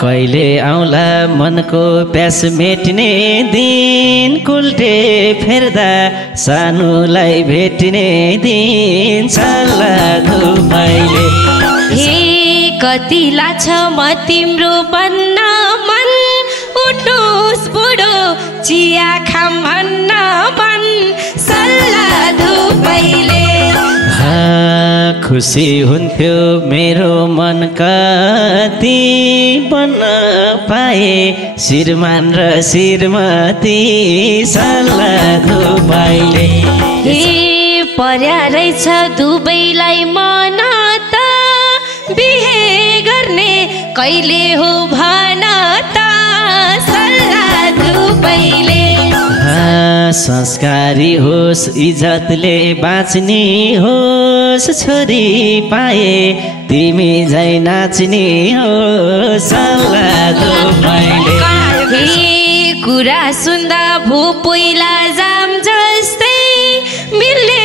कहिले आउला मनको प्यास मेट्ने दिन कुल्टे फेर्दा सानुलाई भेट्ने दिन सल्ला धुपाइले हे कति लाग्छ म तिम्रो बन्न मन उठ्नुहोस् बुढो चिया खाम भन्न मन सल्ला धुपाइले खुसी हुन्थ्यो मेरो मन कति बन्न पाए श्रीमान र श्रीमती सल्ला धुपाइले हे पर्या रहेछ दुबैलाई मन त बिहे गर्ने कहिले हो भन त सल्ला धुपाइले संस्कारी होस् इज्जतले बाँच्ने होस् छोरी पाए तिमी झै नाच्ने हो सल्ला धुपाइले हे कुरा सुन्दा भो पहिला जाम जस्तै मिल्ने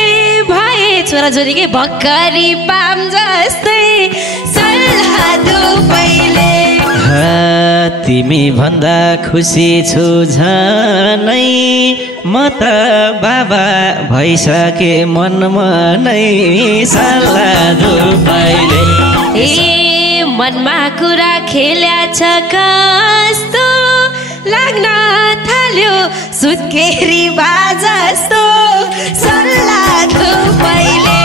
भए छोराछोरीकै भक्करी पाम जस्तै सल्ला धुपाइले तिमी भन्दा खुसी छु झनै म त बाबा भइसके मनमा नै सल्ला धुपाइले ए मनमा कुरा खेल्या छ कस्तो लाग्न थाल्यो सुत्केरी बाजस्तो सल्ला धुपाइले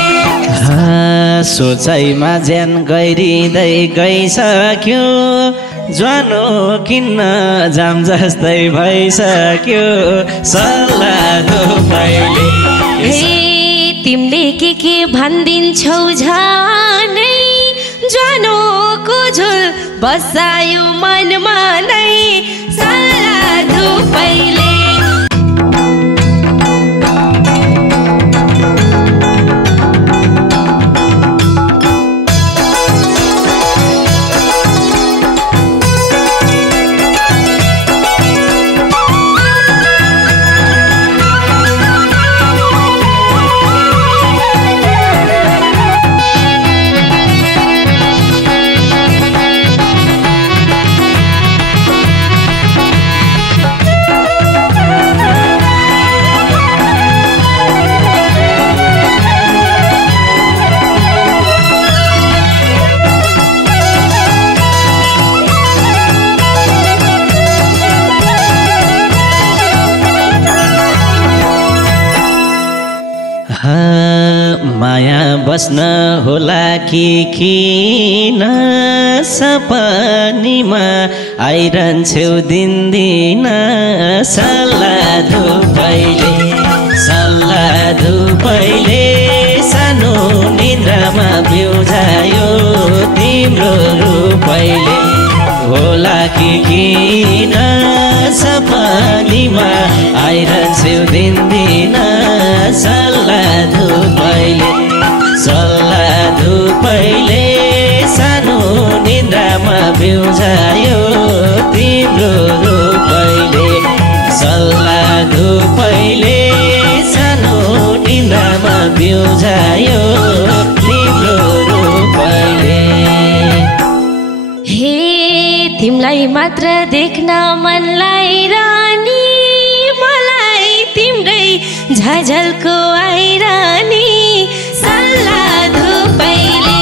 सोचाइमा ज्यान गइरिँदै गइसक्यो ज्वानो किन्न जाम जस्तै भइसक्यो सल्ला धुपाइले हे तिमीले के भनिदिन्छौ झनै ज्वानोको झोल बसायो मनमा नै सल्ला धुपाइले माया बस्न होला कि किन सपनीमा आइरहन्छौ दिन दिन सल्ला धुपाइले सानो निन्द्रामा बिउझायो तिम्रो रूपैले होला कि किन सपनीमा आइरहन्छौ दिन दिन सल्ला धुपाइले सानो निन्द्रामा बिउझायो तिम्रो रूपैले सल्ला धुपाइले सानो निन्द्रामा बिउझायो तिम्रो रूपैले हे तिमीलाई मात्र देख्न मन लागिरहनी मलाई तिम्रै झझल्को आइरहनी सल्ला धुपाइले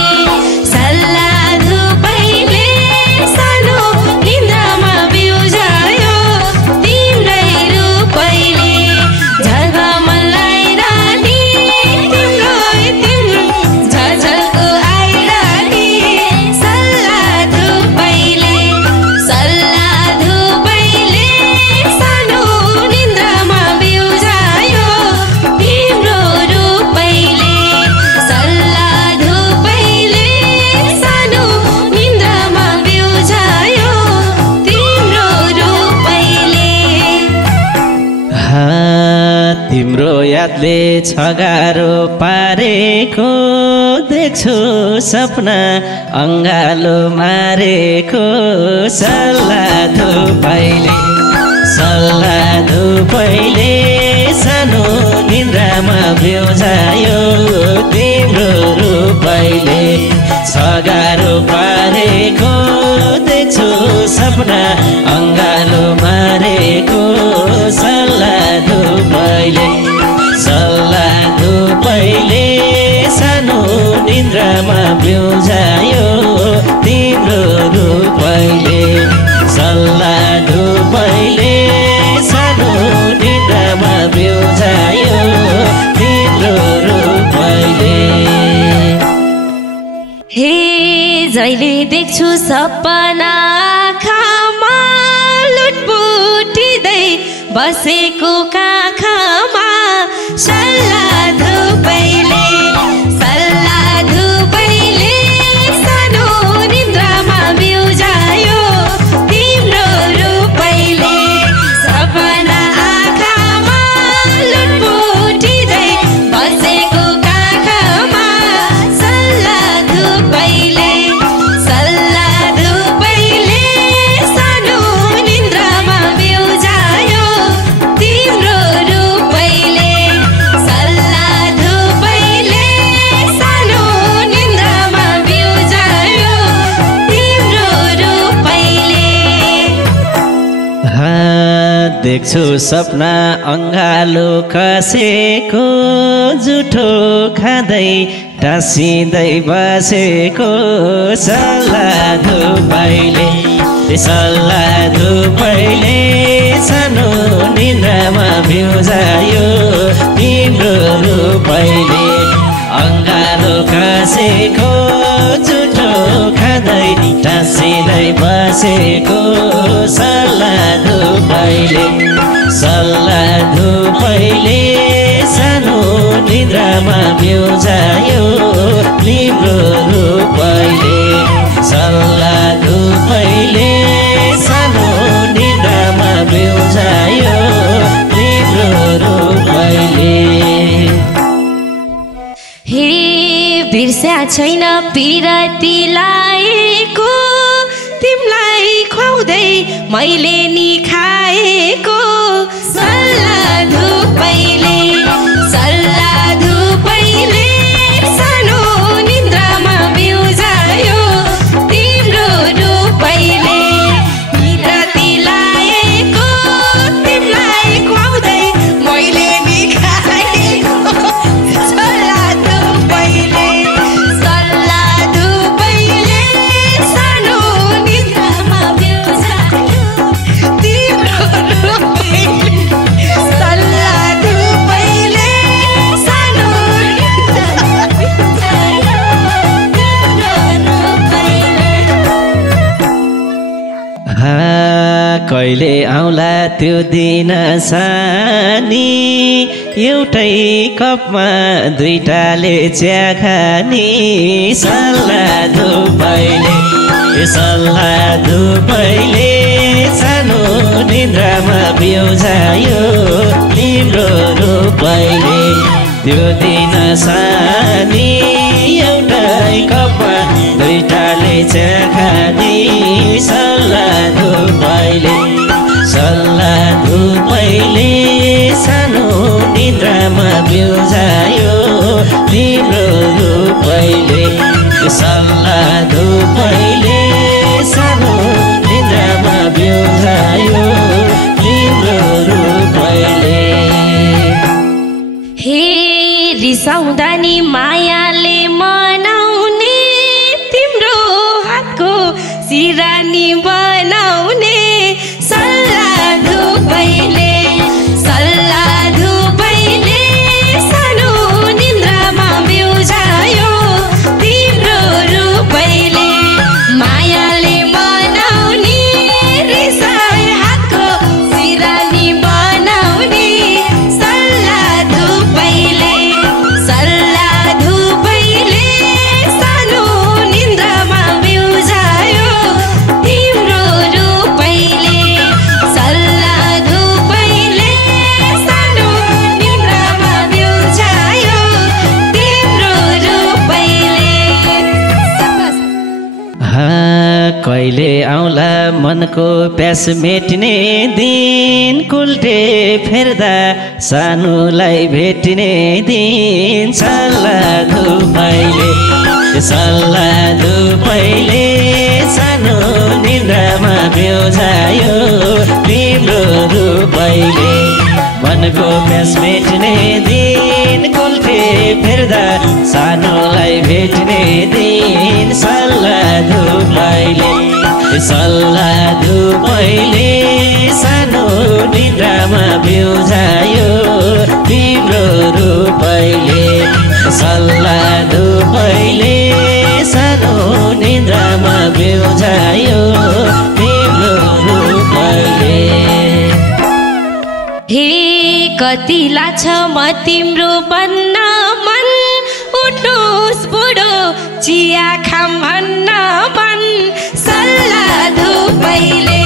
सानो निन्द्रामा बिउझायो तिम्रै रूपैले झल्का मन लागिरहनी तिम्रो झझल्को आइरहनी सल्ला धुपाइले सानो निन्द्रामा बिउझायो तिम्रो रूपैले सल्ला धुपाइले सानो निन्द्रामा बिउझायो तिम्रो रूपैले तिम्रो यादले छगारो पारेको देख्छु सपना अङ्गालो मारेको सल्ला धुपाइले सानो निन्द्रामा बिउझायो तिम्रो रूपैले छगारो पारेको देख्छु सपना अङ्गालो मारेको सल्लाह धुपैले सानो निन्द्रामा बिउजायो तिम्रो रूपैले सल्लाह धुपैले सानो निन्द्रामा बिउजायो तिम्रो रूपैले हे जहिले देख्छु सपना आँखामा लुटपुटिँदै बसेको काखमा सल्लाह धुपैले सानो निन्द्रामा बिउजायो तिम्रो रूपैले सपना आँखामा लुटपुटिँदै बसेको काखमा सल्लाह धुपैले सानो निन्द्रामा बिउजायो तिम्रो रूपैले सल्लाह धुपैले सानो निन्द्रामा बिउजायो तिम्रो रूपैले देख्छु सपना अङ्गालो कसेको जुठो खाँदै टाँसिँदै बसेको सल्लाह धुपैले सानो निन्द्रामा बिउजायो तिम्रो रूपैले अङ्गालो कसेको जुठो खाँदै टाँसिँदै बसेको सल्लाह धुपैले सानो निन्द्रामा बिउजायो तिम्रो रूपैले सल्लाह धुपैले सानो निन्द्रामा बिउजायो तिम्रो रूपैले हे बिर्स्या छैन पिरती लाएको तिमलाई खुवाउँदै मैले नि खाएको सल्लाह धुपैले सानो निन्द्रामा बिउजायो तिम्रो रूपैले पिरती लाएको तिमलाई खुवाउँदै मैले नि खाएको सल्लाह धुपैले सानो निन्द्रामा बिउजायो तिम्रो रूपैले सल्लाह धुपैले सानो निन्द्रामा बिउजायो तिम्रो रूपैले कहिले आउला त्यो दिन सानी एउटै कपमा दुईटाले चिया खानी सल्लाह धुपैले सानो निन्द्रामा बिउजायो तिम्रो रूपैले त्यो दिन सानी एउटै कपमा दुईटाले चिया खानी सल्लाह धुपैले सानो निन्द्रामा बिउजायो तिम्रो रूपैले सल्लाह धुपैले सानो निन्द्रामा बिउजायो तिम्रो रूपैले हे रिसाउँदा नि मायाले मनाउने तिम्रो हातको सिरानी बनाउने सल्लाह धुपैले सानो निन्द्रामा बिउजायो तिम्रो रूपैले मायाले बनाउने रिसाई हातको सिरानी बनाउने सल्लाह धुपैले सानो निन्द्रामा बिउजायो तिम्रो रूपैले सल्लाह धुपैले सानो निन्द्रामा बिउजायो तिम्रो रूपैले कहिले आउला मनको प्यास मेट्ने दिन कुल्टे फेर्दा सानोलाई भेट्ने दिन सल्लाह धुपैले सानो निन्द्रामा बिउजायो तिम्रो रूपैले मनको प्यास मेट्ने दिन कुल्ठे फेर्दा सानोलाई भेट्ने दिन सल्लाह धुपैले सानो निद्रामा बिउजायो तिम्रो रूपैले सल्लाह धुपैले सानो निद्रामा बिउजायो तिम्रो रूपैले हे कति लाग्छ म तिम्रो बन्न मन उठ्नुहोस् बुढो चिया खाम भन्न मन सल्लाह धुपैले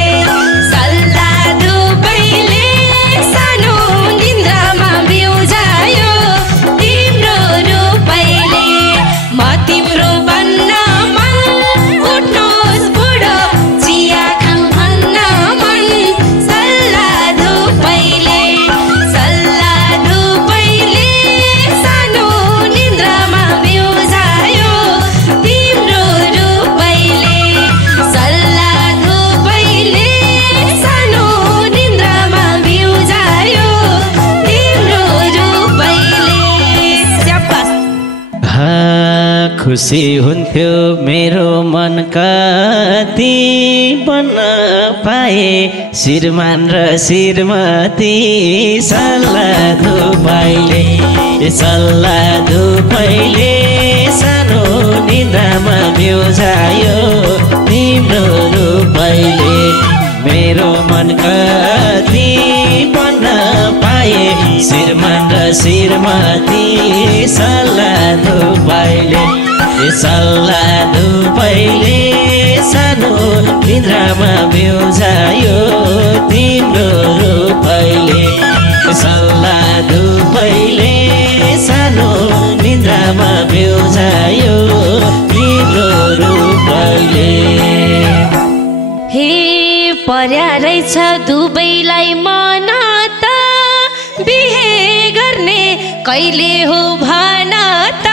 सानो निन्द्रामा बिउजायो तिम्रो रूपैले म तिम्रो बन्न मन उठ्नुहोस् बुढो चिया खाम भन्न मन सल्लाह धुपैले सानो निन्द्रामा बिउजायो तिम्रो रूपैले सल्लाह धुपैले सानो निन्द्रामा बिउजायो तिम्रो रूपैले खुसी हुन्थ्यो मेरो मन कति बन्न पाए श्रीमान र श्रीमती सल्लाह धुपैले सानो निद्रामा बिउजायो तिम्रो रूपैले मेरो मन कति बन्न पाए श्रीमान र श्रीमती सल्लाह धुपैले सानो निद्रामा बिउजायो तिम्रो रूपैले सल्लाह धुपैले सानो निद्रामा बिउजायो तिम्रो रूपैले हे पर्या रहेछ दुबैलाई मन त बिहे गर्ने कहिले हो भन त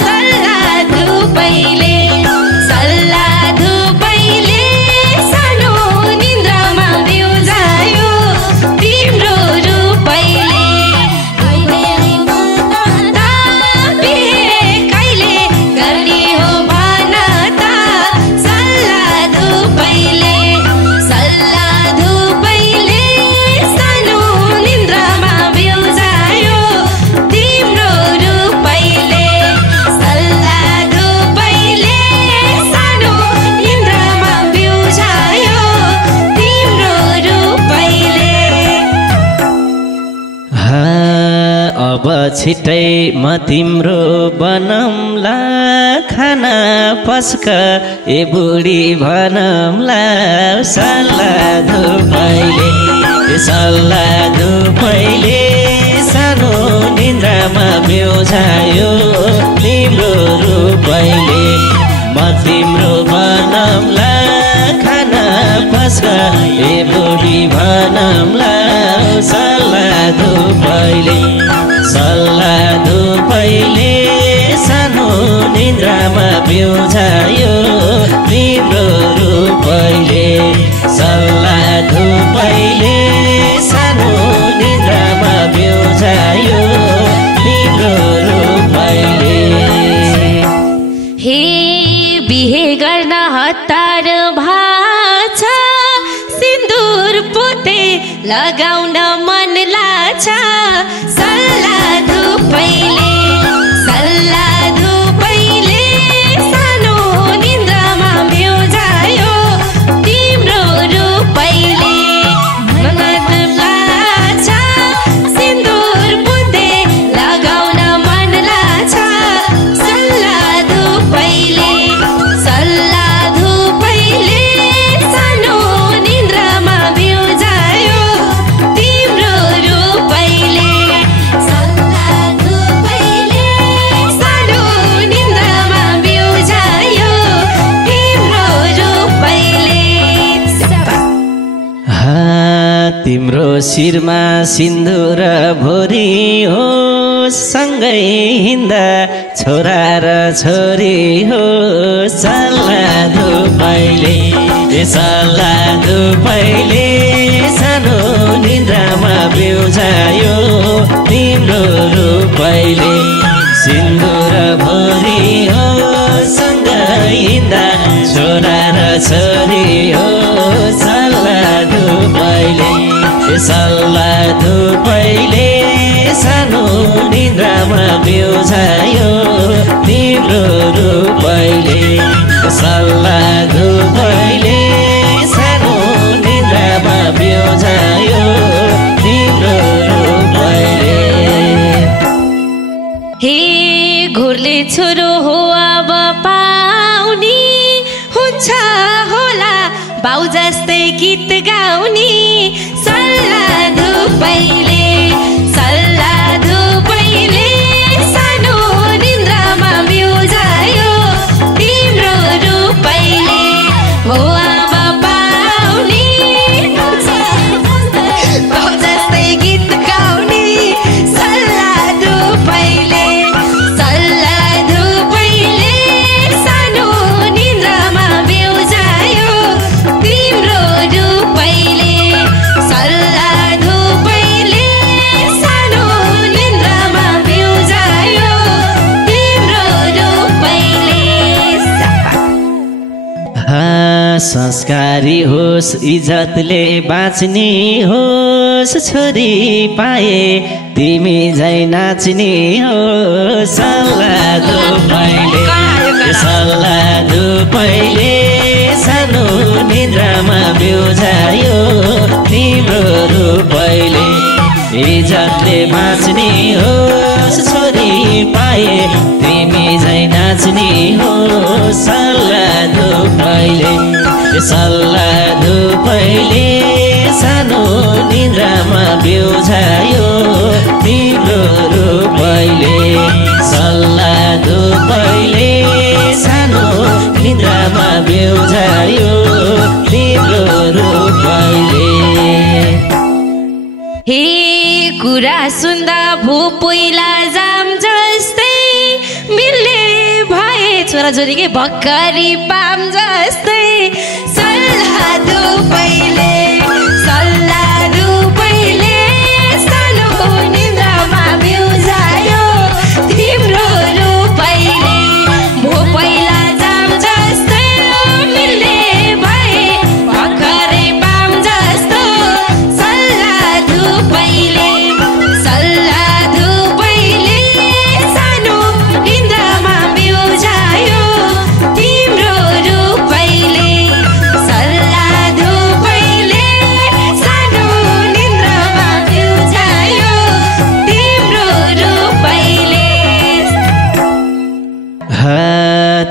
सल्लाह धुपैले सानो निन्द्रामा बिउजायो तिम्रो रूपैले बिहे कहिले गर्ने हो भन त सल्लाह धुपैले सानो निन्द्रामा बिउजायो तिम्रो रूपैले सल्लाह धुपैले सानो निन्द्रामा बिउजायो तिम्रो रूपैले अब छिटै म तिम्रो बनमला खाना पस्क ए बुढी भनमला सल्लाह धुपैले सानो निन्द्रामा बिउजायो तिम्रो रूपैले म तिम्रो बनमला खाना पस्क ए बुढी भनमला सल्लाह धुपैले सानो निन्द्रामा बिउजायो तिम्रो रूपैले सल्लाह धुपैले सानो निन्द्रामा बिउजायो तिम्रो रूपैले हे बिहे गर्न हतार भाछ सिन्दूर पोते लगाउन मन लाछ सल्लाह धुपैले सानो निन्द्रामा बिउजायो तिम्रो रूपैले मन लाछ सिन्दूर पोते लगाउन मन लाछ सल्लाह धुपैले सानो निन्द्रामा बिउजायो तिम्रो रूपैले सानो निन्द्रामा बिउजायो तिम्रो रूपैले तिम्रो शिरमा सिन्दूर भोरी हो सँगै हिँड्दा छोरा र छोरी हो सल्लाह धुपैले सल्लाह धुपैले सानो निन्द्रामा बिउझायो तिम्रो रूपैले सिन्दुर भोरी हो सँगै हिँड्दा छोरा र छोरी हो सल्लाह धुपैले सानो निन्द्रामा बिउझायो तिम्रो रूपैले सल्लाह धुपैले सानो निन्द्रामा बिउझायो तिम्रो रूपैले हे घोरले छोरो हो अब पाउने हुन्छ होला बाउ जस्तै गीत गाउने सल्लाह धुपैले सानो निन्द्रामा बिउझायो तिम्रो रूपैले हो अब पाउने बाउ जस्तै गीत गाउने सल्लाह धुपैले सानो निन्द्रामा बिउझायो तिम्रो रूपैले सल्लाह धुपैले सानो निन्द्रामा बिउझायो तिम्रो रूपैले संस्कारी होस् इज्जतले बाँच्ने होस् छोरी पाए तिमी झै नाच्ने हो सल्लाह धुपैले सानो निन्द्रामा बिउझायो तिम्रो रूपैले इज्जतले बाँच्ने होस् छोरी पाए तिमी झै नाच्ने हो सल्लाह धुपैले सानो निन्द्रामा बिउझायो तिम्रो रूपैले सल्लाह धुपैले सानो निन्द्रामा बिउझायो तिम्रो रूपैले हे कुरा सुन्दा भो पहिला जाम जस्तै मिल्ने भए छोराछोरीकै भक्करी पाम जस्तै सल्लाह धुपैले सानो निन्द्रामा बिउझायो तिम्रो रूपैले भो पहिला जाम जस्तै मिल्ने भए भक्करी पाम जस्तो सल्लाह धुपैले सानो निन्द्रामा बिउझायो तिम्रो रूपैले सल्लाह धुपैले सानो निन्द्रामा बिउझायो तिम्रो रूपैले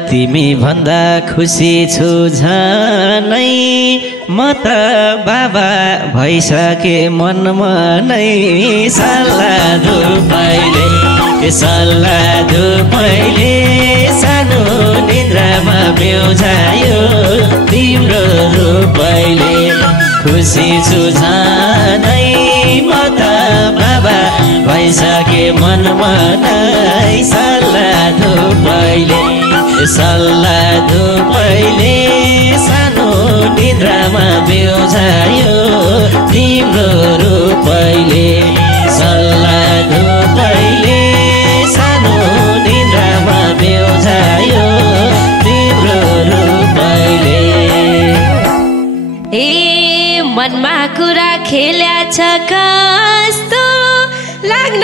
तिमी भन्दा खुसी छु झनै म त बाबा भइसके मनमा नै सल्लाह धुपैले सानो निन्द्रामा बिउझायो तिम्रो रूपैले खुसी छु झनै म त बाबा भइसके मनमा नै सल्लाह धुपैले सानो निन्द्रामा बिउझायो तिम्रो रूपैले सल्लाह धुपैले सानो निन्द्रामा बिउझायो तिम्रो रूपैले ए मनमा कुरा खेल्या छ कस्तो लाग्न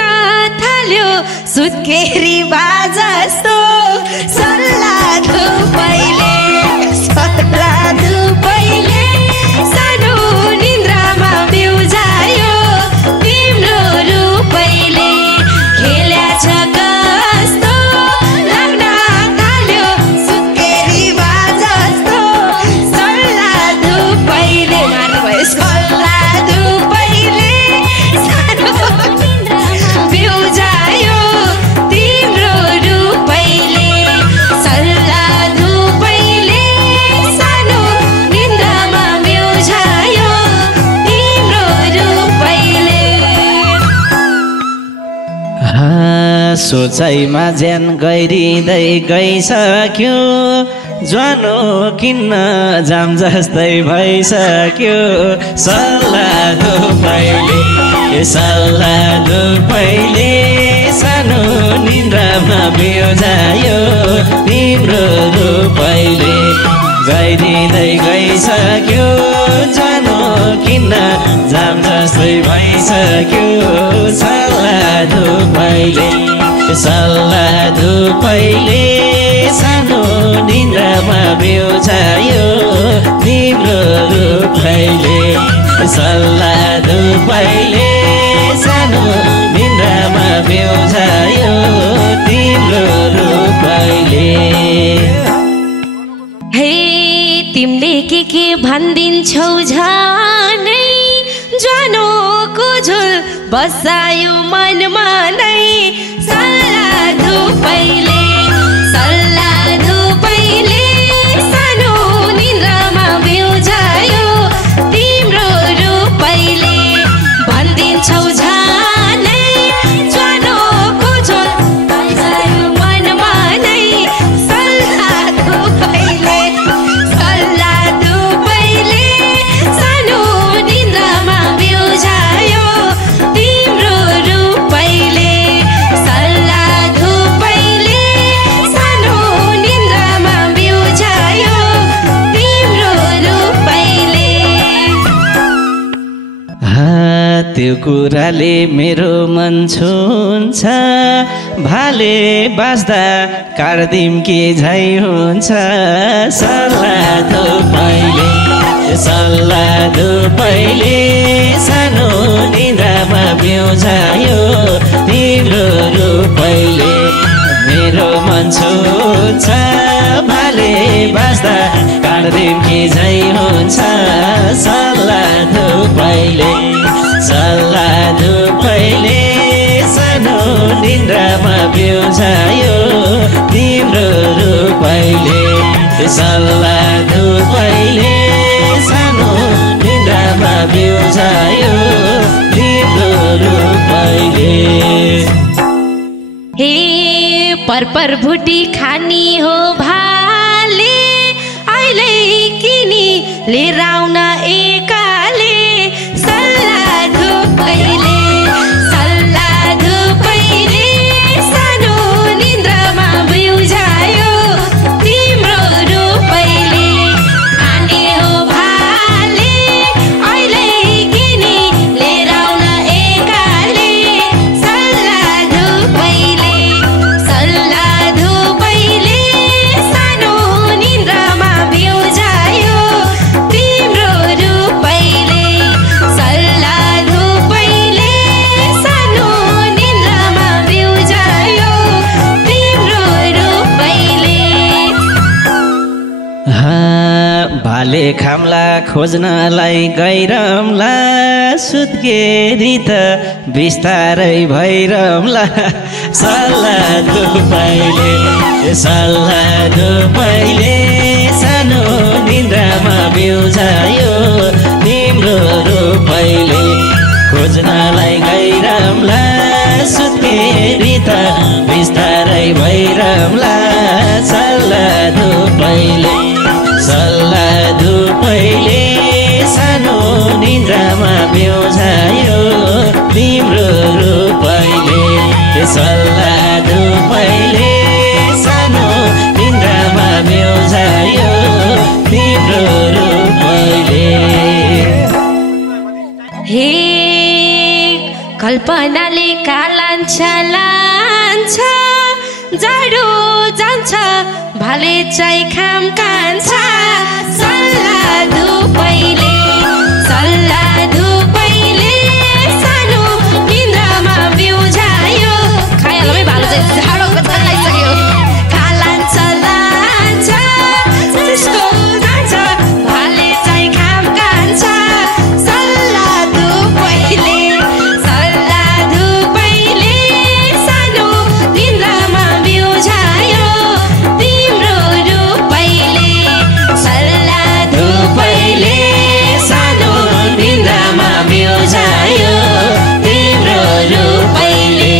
थाल्यो सुत्केरी बाजस्तो सल्लाह धुपैले सानो निन्द्रामा बिउझायो तिम्रो रूपैले खेल्या छ कस्तो लाग्न थाल्यो सुत्केरी बाजस्तो सल्लाह धुपैले सल्लाह धुपैले सानो बिउझायो तिम्रो रूपैले सल्लाह धुपैले सोचाइमा ज्यान गइरिँदै गइसक्यो ज्वानो किन्न जाम जस्तै भइसक्यो सल्लाह धुपैले सानो निन्द्रामा बिउजायो तिम्रो रूपैले गइरिँदै गइसक्यो ज्वानो किन्न जाम जस्तै भइसक्यो सल्लाह धुपैले सानो निन्द्रामा बिउजायो तिम्रो रूपैले सल्लाह धुपैले सानो निन्द्रामा बिउजायो तिम्रो रूपैले हे तिमीले के भनिदिन्छौ झनै ज्वानोको झोल बसायो मनमा नै सल्लाह धुपैले सानो निन्द्रामा बिउजायो तिम्रो रूपैले भनिदिन्छौ झनै ज्वानोको झोल बसायो मनमा नै सल्लाह धुपैले सानो निन्द्रामा बिउजायो तिम्रो रूपैले सल्लाह धुपैले सानो निन्द्रामा बिउजायो तिम्रो रूपैले त्यो कुराले मेरो मन छुन्छ भाले बाँच्दा काट्दिम के झै हुन्छ सल्लाह धुपैले सानो निन्द्रामा बिउजायो तिम्रो रूपैले मेरो मन छुन्छ भाले बाँच्दा काट्दिम के झै हुन्छ सल्लाह धुपैले सानो निन्द्रामा बिउजायो तिम्रो रूपैले सल्लाह धुपैले सानो निन्द्रामा बिउजायो तिम्रो रूपैले हे परपर भुटी खानी हो भाले अहिले किनी लिएर आउन एकाले सल्लाह धुपैले सानो निन्द्रामा बिउजायो तिम्रो रूपैले खाने हो भाले अहिले किनी लिएर आउन एकाले सल्लाह धुपैले सानो निन्द्रामा बिउजायो तिम्रो रूपैले सल्लाह धुपैले सानो निन्द्रामा बिउजायो तिम्रो रूपैले भाले खाम्ला खोज्नलाई गइरम्ला सुत्केरी त बिस्तारै भइरम्ला सल्लाह धुपैले सानो निन्द्रामा बिउजायो तिम्रो रूपैले खोज्नलाई गइरम्ला सुत्केरी त बिस्तारै भइरम्ला सल्लाह धुपैले सानो निन्द्रामा बिउजायो तिम्रो रूपैले सल्लाह धुपैले सानो निन्द्रामा बिउजायो तिम्रो रूपैले हे कल्पनाले कालान्छ लान्छ जाडो जान्छ भाले चाहिँ खाम कान्छ सल्लाह धुपैले सानो निन्द्रामा बिउजायो खाइहाल्मै भालो चाहिँ झाडोको खाइसक्यो कालान्छ लान्छ चिसो जान्छ भाले चाहिँ खाम कान्छ सल्लाह धुपैले सानो निन्द्रामा बिउजायो तिम्रो रूपैले सल्लाह धुपैले सानो निन्द्रामा बिउजायो तिम्रो रूपैले